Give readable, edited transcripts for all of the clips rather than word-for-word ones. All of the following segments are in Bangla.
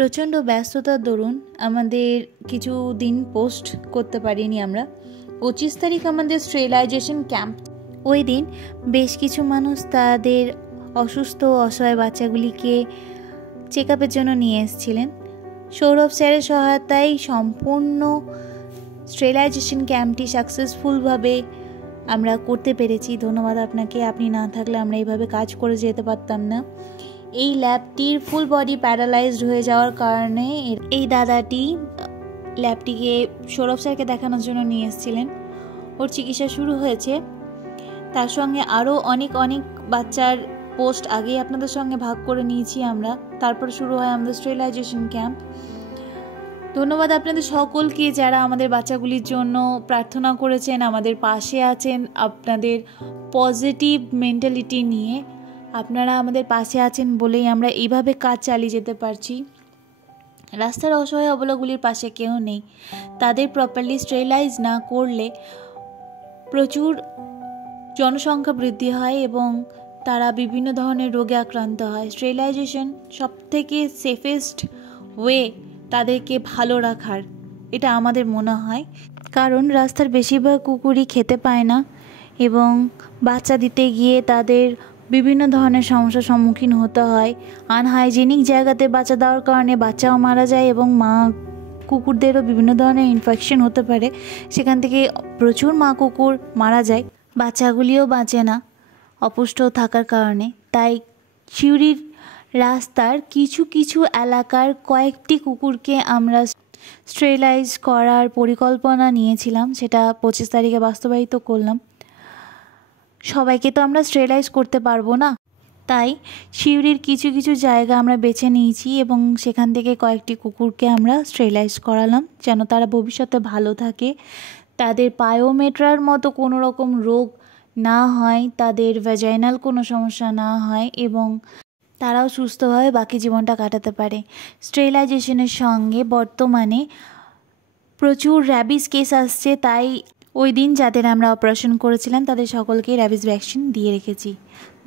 প্রচণ্ড ব্যস্ততার দরুন আমাদের কিছু দিন পোস্ট করতে পারিনি আমরা। 25 তারিখ আমাদের স্টেরিলাইজেশন ক্যাম্প। ওই দিন বেশ কিছু মানুষ তাদের অসুস্থ অসহায় বাচ্চাগুলিকে চেক আপের জন্য নিয়ে এসেছিলেন। সৌরভ স্যারের সহায়তায় সম্পূর্ণ স্টেরিলাইজেশন ক্যাম্পটি সাকসেসফুলভাবে আমরা করতে পেরেছি। ধন্যবাদ আপনাকে, আপনি না থাকলে আমরা এইভাবে কাজ করে যেতে পারতাম না। এই ল্যাবটির ফুল বডি প্যারালাইজড হয়ে যাওয়ার কারণে এই দাদাটি ল্যাবটিকে সৌরভ স্যারকে দেখানোর জন্য নিয়ে এসেছিলেন। ওর চিকিৎসা শুরু হয়েছে। তার সঙ্গে আরও অনেক বাচ্চার পোস্ট আগেই আপনাদের সঙ্গে ভাগ করে নিয়েছি আমরা। তারপর শুরু হয় আমাদের স্টেরিলাইজেশন ক্যাম্প। ধন্যবাদ আপনাদের সকলকে যারা আমাদের বাচ্চাগুলির জন্য প্রার্থনা করেছেন, আমাদের পাশে আছেন। আপনাদের পজিটিভ মেন্টালিটি নিয়ে আপনারা আমাদের পাশে আছেন বলেই আমরা এইভাবে কাজ চালিয়ে যেতে পারছি। রাস্তার অসহায় অবলাগুলির পাশে কেউ নেই। তাদের প্রপারলি স্টেরিলাইজ না করলে প্রচুর জনসংখ্যা বৃদ্ধি হয় এবং তারা বিভিন্ন ধরনের রোগে আক্রান্ত হয়। স্টেরিলাইজেশন সবথেকে সেফেস্ট ওয়ে তাদেরকে ভালো রাখার, এটা আমাদের মনে হয়। কারণ রাস্তার বেশিরভাগ কুকুরই খেতে পায় না এবং বাচ্চা দিতে গিয়ে তাদের বিভিন্ন ধরনের সমস্যার সম্মুখীন হতে হয়। আনহাইজেনিক জায়গাতে বাচ্চা দেওয়ার কারণে বাচ্চাও মারা যায় এবং মা কুকুরদেরও বিভিন্ন ধরনের ইনফেকশন হতে পারে। সেখান থেকে প্রচুর মা কুকুর মারা যায়, বাচ্চাগুলিও বাঁচে না অপুষ্ট থাকার কারণে। তাই সিউড়ির রাস্তার কিছু এলাকার কয়েকটি কুকুরকে আমরা স্টেরিলাইজ করার পরিকল্পনা নিয়েছিলাম, সেটা 25 তারিখে বাস্তবায়িত করলাম। সবাইকে তো আমরা স্টেরিলাইজ করতে পারবো না, তাই সিউড়ির কিছু জায়গা আমরা বেছে নিয়েছি এবং সেখান থেকে কয়েকটি কুকুরকে আমরা স্টেরিলাইজ করালাম যেন তারা ভবিষ্যতে ভালো থাকে, তাদের পায়োমেট্রার মতো কোনো রকম রোগ না হয়, তাদের ভ্যাজাইনাল কোনো সমস্যা না হয় এবং তারাও সুস্থভাবে বাকি জীবনটা কাটাতে পারে। স্টেরিলাইজেশনের সঙ্গে বর্তমানে প্রচুর র্যাবিস কেস আসছে, তাই ওই দিন যাদের আমরা অপারেশন করেছিলাম তাদের সকলকেই র্যাবিস ভ্যাকসিন দিয়ে রেখেছি।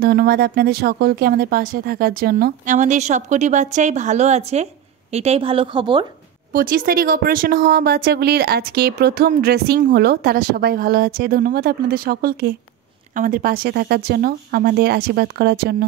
ধন্যবাদ আপনাদের সকলকে আমাদের পাশে থাকার জন্য। আমাদের সবকটি বাচ্চাই ভালো আছে, এটাই ভালো খবর। 25 তারিখ অপারেশন হওয়া বাচ্চাগুলির আজকে প্রথম ড্রেসিং হলো, তারা সবাই ভালো আছে। ধন্যবাদ আপনাদের সকলকে আমাদের পাশে থাকার জন্য, আমাদের আশীর্বাদ করার জন্য।